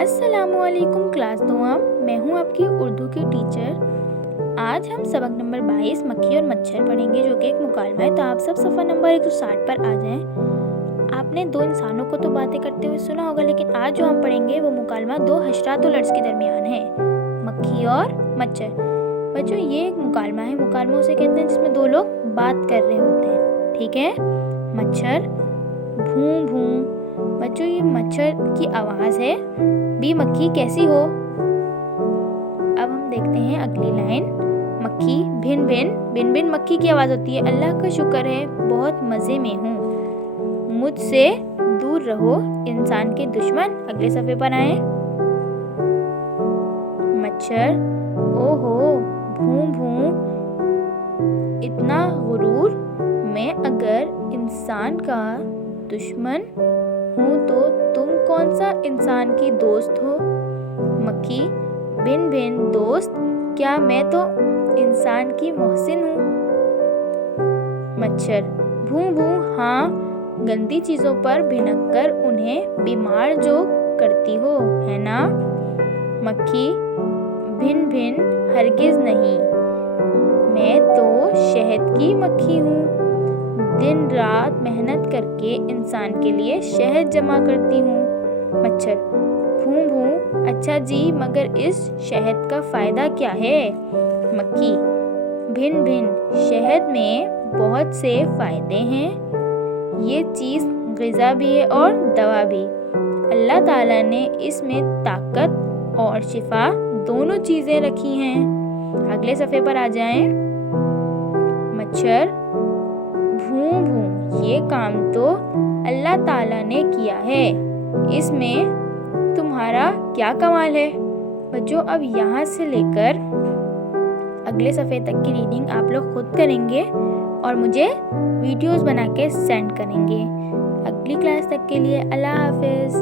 अस्सलामुअलैकुम क्लास 2 मैं हूं आपकी उर्दू की टीचर। आज हम सबक नंबर 22 मक्खी और मच्छर पढ़ेंगे, जो कि एक मुकालमा है। तो आप सब सफ़ा नंबर 160 पर आ जाएं। आपने दो इंसानों को तो बातें करते हुए सुना होगा, लेकिन आज जो हम पढ़ेंगे वो मुकालमा दो हशरात व लर्ज़ के दरमियान है, मक्खी और मच्छर। बच्चों, ये एक मुकालमा है। मुकालमा उसे कहते हैं जिसमें दो लोग बात कर रहे होते हैं, ठीक है। मच्छर भूं भूं। बच्चों, ये मच्छर की आवाज़ है। बी मक्खी कैसी हो। अब हम देखते हैं अगली लाइन। मक्खी भिन भिन। भिन भिन मक्खी की आवाज़ होती है। अल्लाह का शुक्र है बहुत मज़े में हूँ। मुझसे दूर रहो इंसान के दुश्मन। अगले सफ़े पर आए। मच्छर ओहो भूं भूं, इतना गुरूर। मैं अगर इंसान का दुश्मन हूँ तो तुम कौन सा इंसान की दोस्त हो। मक्खी भिन भिन दोस्त, क्या मैं तो इंसान की मोहसिन हूँ। मच्छर भूं भूं, हाँ, गंदी चीज़ों पर भिनक कर उन्हें बीमार जो करती हो, है ना। मक्खी भिन भिन, हरगिज़ नहीं, मैं तो शहद की मक्खी हूँ। दिन रात मेहनत करके इंसान के लिए शहद जमा करती हूँ। मच्छर भूं भूं, अच्छा जी, मगर इस शहद का फ़ायदा क्या है। मक्खी भिन भिन, शहद में बहुत से फ़ायदे हैं। ये चीज़ ग़िज़ा भी है और दवा भी। अल्लाह ताला ने इसमें ताकत और शिफा दोनों चीज़ें रखी हैं। अगले सफ़े पर आ जाएं। मच्छर भूं भूं, ये काम तो अल्लाह ताला ने किया है, इसमें तुम्हारा क्या कमाल है। बच्चों, अब यहाँ से लेकर अगले सफ़े तक की रीडिंग आप लोग खुद करेंगे और मुझे वीडियोस बना के सेंड करेंगे। अगली क्लास तक के लिए अल्लाह हाफिज़।